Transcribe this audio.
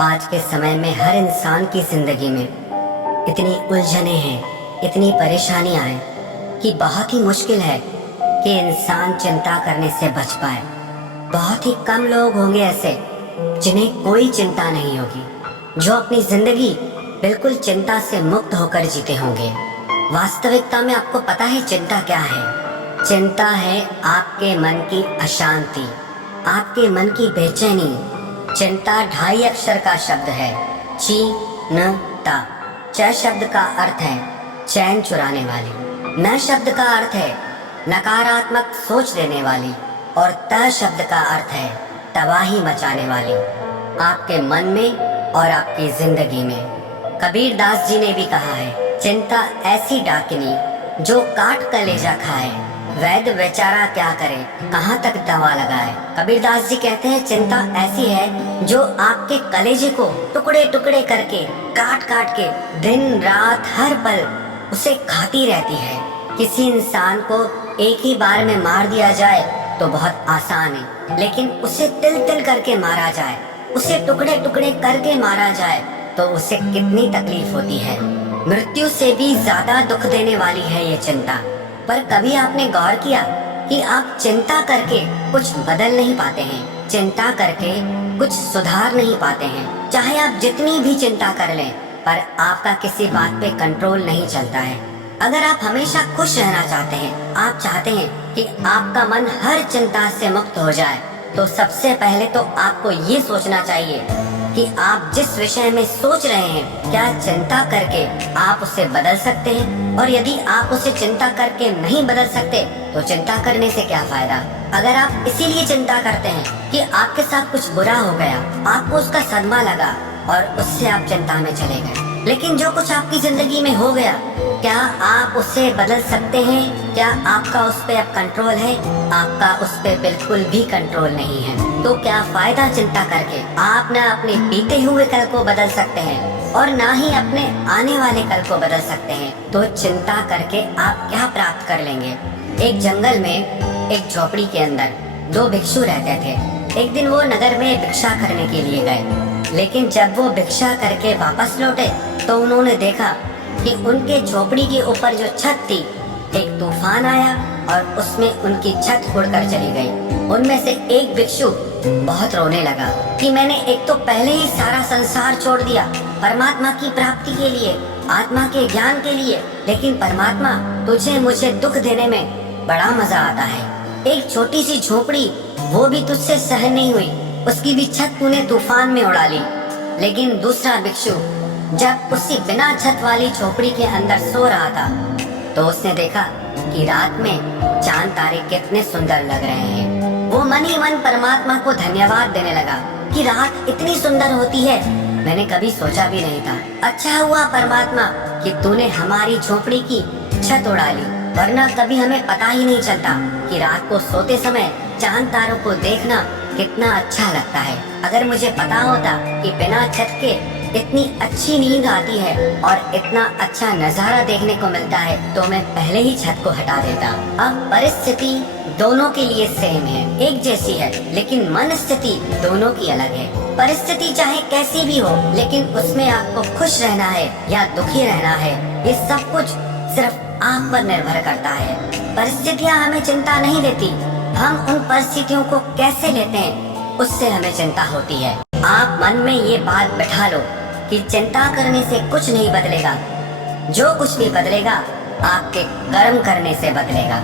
आज के समय में हर इंसान की जिंदगी में इतनी उलझने हैं, इतनी परेशानियां हैं कि बहुत ही मुश्किल है कि इंसान चिंता करने से बच पाए। बहुत ही कम लोग होंगे ऐसे जिन्हें कोई चिंता नहीं होगी, जो अपनी जिंदगी बिल्कुल चिंता से मुक्त होकर जीते होंगे। वास्तविकता में आपको पता है चिंता क्या है? चिंता है आपके मन की अशांति, आपके मन की बेचैनी। चिंता 2.5 अक्षर का शब्द है, ची-न-ता। च शब्द का अर्थ है चैन चुराने वाली, न शब्द का अर्थ है नकारात्मक सोच देने वाली, और त शब्द का अर्थ है तबाही मचाने वाली आपके मन में और आपकी जिंदगी में। कबीर दास जी ने भी कहा है, चिंता ऐसी डाकिनी जो काट कलेजा खाए, वैद्य बेचारा क्या करे कहाँ तक दवा लगाए। कबीर दास जी कहते हैं चिंता ऐसी है जो आपके कलेजे को टुकड़े टुकड़े करके काट काट के दिन रात हर पल उसे खाती रहती है। किसी इंसान को एक ही बार में मार दिया जाए तो बहुत आसान है, लेकिन उसे तिल तिल करके मारा जाए, उसे टुकड़े टुकड़े करके मारा जाए तो उसे कितनी तकलीफ होती है। मृत्यु से भी ज्यादा दुख देने वाली है ये चिंता। पर कभी आपने गौर किया कि आप चिंता करके कुछ बदल नहीं पाते हैं, चिंता करके कुछ सुधार नहीं पाते हैं। चाहे आप जितनी भी चिंता कर लें, पर आपका किसी बात पे कंट्रोल नहीं चलता है। अगर आप हमेशा खुश रहना चाहते हैं, आप चाहते हैं कि आपका मन हर चिंता से मुक्त हो जाए, तो सबसे पहले तो आपको ये सोचना चाहिए कि आप जिस विषय में सोच रहे हैं, क्या चिंता करके आप उसे बदल सकते हैं? और यदि आप उसे चिंता करके नहीं बदल सकते तो चिंता करने से क्या फायदा? अगर आप इसीलिए चिंता करते हैं कि आपके साथ कुछ बुरा हो गया, आपको उसका सदमा लगा और उससे आप चिंता में चले गए, लेकिन जो कुछ आपकी जिंदगी में हो गया, क्या आप उसे बदल सकते हैं? क्या आपका उस पे अब कंट्रोल है? आपका उस पे बिल्कुल भी कंट्रोल नहीं है। तो क्या फायदा चिंता करके? आप ना अपने बीते हुए कल को बदल सकते हैं और ना ही अपने आने वाले कल को बदल सकते हैं। तो चिंता करके आप क्या प्राप्त कर लेंगे? एक जंगल में एक झोपड़ी के अंदर 2 भिक्षु रहते थे। एक दिन वो नगर में भिक्षा करने के लिए गए, लेकिन जब वो भिक्षा करके वापस लौटे तो उन्होंने देखा कि उनके झोपड़ी के ऊपर जो छत थी, एक तूफान आया और उसमें उनकी छत उड़कर चली गई। उनमें से एक भिक्षु बहुत रोने लगा कि मैंने एक तो पहले ही सारा संसार छोड़ दिया परमात्मा की प्राप्ति के लिए, आत्मा के ज्ञान के लिए, लेकिन परमात्मा तुझे मुझे दुख देने में बड़ा मजा आता है। एक छोटी सी झोपड़ी, वो भी तुझसे सहन नहीं हुई, उसकी भी छत तूने तूफान में उड़ा ली। लेकिन दूसरा भिक्षु जब उसी बिना छत वाली झोपड़ी के अंदर सो रहा था तो उसने देखा कि रात में चांद तारे कितने सुंदर लग रहे हैं। वो मन ही मन परमात्मा को धन्यवाद देने लगा कि रात इतनी सुंदर होती है, मैंने कभी सोचा भी नहीं था। अच्छा हुआ परमात्मा कि तूने हमारी झोपड़ी की छत उड़ा ली, वरना कभी हमें पता ही नहीं चलता कि रात को सोते समय चांद तारों को देखना कितना अच्छा लगता है। अगर मुझे पता होता कि बिना छत के इतनी अच्छी नींद आती है और इतना अच्छा नजारा देखने को मिलता है, तो मैं पहले ही छत को हटा देता। अब परिस्थिति दोनों के लिए सेम है, एक जैसी है, लेकिन मन स्थिति दोनों की अलग है। परिस्थिति चाहे कैसी भी हो, लेकिन उसमें आपको खुश रहना है या दुखी रहना है, ये सब कुछ सिर्फ आप पर निर्भर करता है। परिस्थितियाँ हमें चिंता नहीं देती, हम उन परिस्थितियों को कैसे लेते हैं उससे हमें चिंता होती है। आप मन में ये बात बैठा लो कि चिंता करने से कुछ नहीं बदलेगा, जो कुछ भी बदलेगा आपके कर्म करने से बदलेगा।